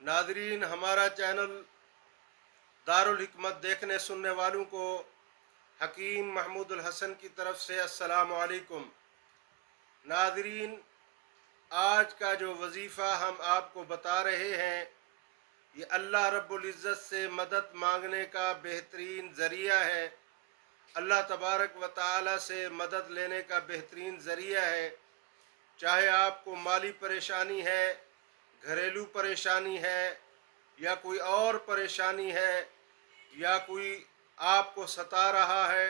Nadreen, हमारा channel Darul हिकमत देखने सुनने वालों को हकीम महमूदुल हसन की तरफ से अस्सलाम वालेकुम। नादरीन, आज का जो वजीफ़ा हम आपको बता रहे हैं, ये अल्लाह रब्बुल इज़्ज़त से मदद मांगने का बेहतरीन ज़रिया है। अल्लाह तबारक व तआला से मदद लेने का बेहतरीन ज़रिया है। चाहे आपको माली परेशानी है, घरेलू परेशानी है, या कोई और परेशानी है, या कोई आपको सता रहा है,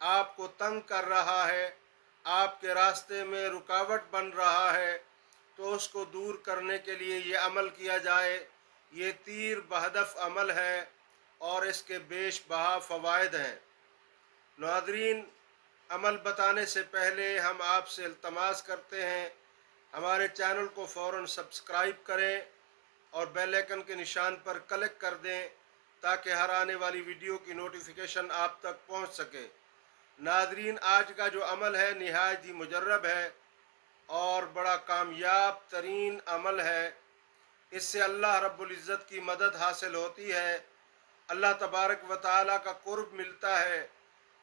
आपको तंग कर रहा है, आपके रास्ते में रुकावट बन रहा है, तो उसको दूर करने के लिए ये अमल किया जाए। ये तीर बहदफ अमल है और इसके बेश बहा फ़वाइद हैं। नादरीन, अमल बताने से पहले हम आपसे इल्तमास करते हैं, हमारे चैनल को फ़ौरन सब्सक्राइब करें और बेल आइकन के निशान पर क्लिक कर दें ताकि हर आने वाली वीडियो की नोटिफिकेशन आप तक पहुंच सके। नादरीन, आज का जो अमल है निहायत ही मुजर्रब है और बड़ा कामयाब तरीन अमल है। इससे अल्लाह रब्बुल इज़्ज़त की मदद हासिल होती है, अल्लाह तबारक व तआला का कुर्ब मिलता है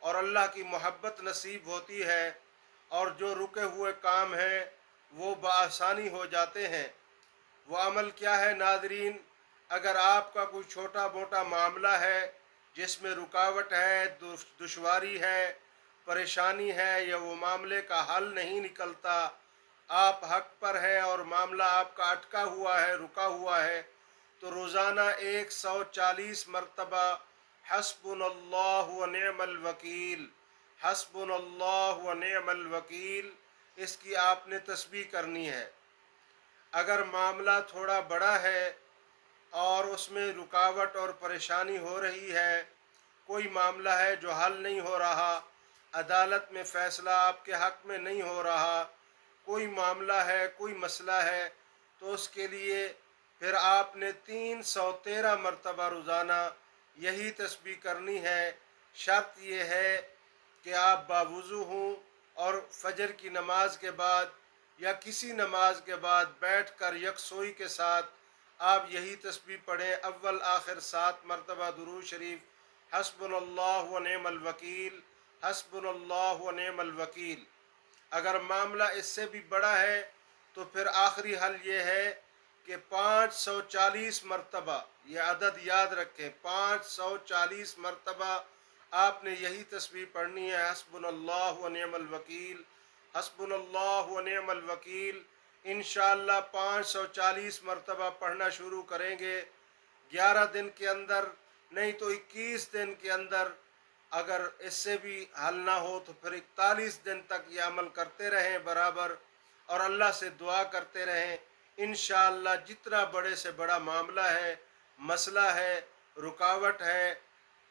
और अल्लाह की मोहब्बत नसीब होती है, और जो रुके हुए काम हैं वो बआसानी हो जाते हैं। वो अमल क्या है नादरीन? अगर आपका कोई छोटा मोटा मामला है जिसमें रुकावट है, दुश्वारी है, परेशानी है, या वो मामले का हल नहीं निकलता, आप हक पर हैं और मामला आपका अटका हुआ है, रुका हुआ है, तो रोज़ाना 140 मरतबा हस्बुनल्लाहु व निअमल वकील, हस्बुनल्लाहु व निअमल वकील, इसकी आपने तस्बीह करनी है। अगर मामला थोड़ा बड़ा है और उसमें रुकावट और परेशानी हो रही है, कोई मामला है जो हल नहीं हो रहा, अदालत में फ़ैसला आपके हक़ में नहीं हो रहा, कोई मामला है, कोई मसला है, तो उसके लिए फिर आपने 313 मरतबा रोज़ाना यही तस्बीह करनी है। शर्त ये है कि आप बावुज़ू हों और फजर की नमाज के बाद या किसी नमाज के बाद बैठकर यकसोई के साथ आप यही तस्बीह पढ़ें। अव्वल आखिर 7 मरतबा दुरूद शरीफ, हस्बुनल्लाहु व निअमल वकील, हस्बुनल्लाहु व निअमल वकील। अगर मामला इससे भी बड़ा है तो फिर आखिरी हल ये है कि 540 मरतबा, ये अदद याद रखें, 540 मरतबा आपने यही तस्बीह पढ़नी है, हस्बुनल्लाहु व निअमल वकील, हस्बुनल्लाहु व निअमल वकील। इंशाअल्लाह 540 मरतबा पढ़ना शुरू करेंगे 11 दिन के अंदर, नहीं तो 21 दिन के अंदर। अगर इससे भी हल ना हो तो फिर 41 दिन तक ये अमल करते रहें बराबर, और अल्लाह से दुआ करते रहें। इंशाअल्लाह जितना बड़े से बड़ा मामला है, मसला है, रुकावट है,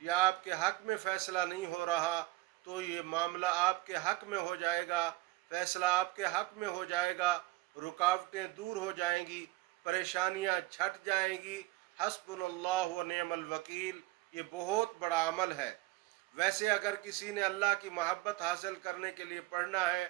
या आपके हक़ में फ़ैसला नहीं हो रहा, तो ये मामला आपके हक़ में हो जाएगा, फ़ैसला आपके हक़ में हो जाएगा, रुकावटें दूर हो जाएंगी, परेशानियां छट जाएंगी। हस्बुनल्लाहु व निअमल वकील, ये बहुत बड़ा अमल है। वैसे अगर किसी ने अल्लाह की मोहब्बत हासिल करने के लिए पढ़ना है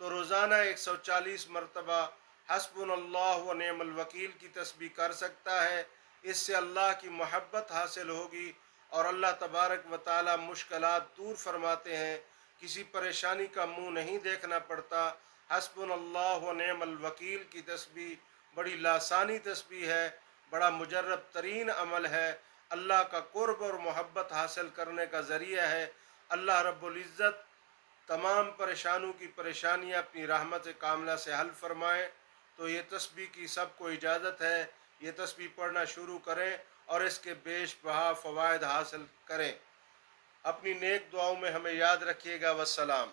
तो रोज़ाना 140 मरतबा हस्बुनल्लाहु व निअमल वकील की तस्बीह कर सकता है। इससे अल्लाह की मोहब्बत हासिल होगी और अल्लाह तबारक व तआला मुश्किलात दूर फरमाते हैं, किसी परेशानी का मुंह नहीं देखना पड़ता। हस्बुनल्लाहु व निअमल वकील की तस्बीह बड़ी लासानी तस्बीह है, बड़ा मुजर्रब तरीन अमल है, अल्लाह का कुर्ब और मोहब्बत हासिल करने का ज़रिया है। अल्लाह रब्बुल इज़्ज़त तमाम परेशानों की परेशानियाँ अपनी रहमत कामला से हल फरमाएँ। तो ये तस्बीह की सबको इजाज़त है, ये तस्बीह पढ़ना शुरू करें और इसके बेश बहा फ़वाइद हासिल करें। अपनी नेक दुआओं में हमें याद रखिएगा। वस्सलाम।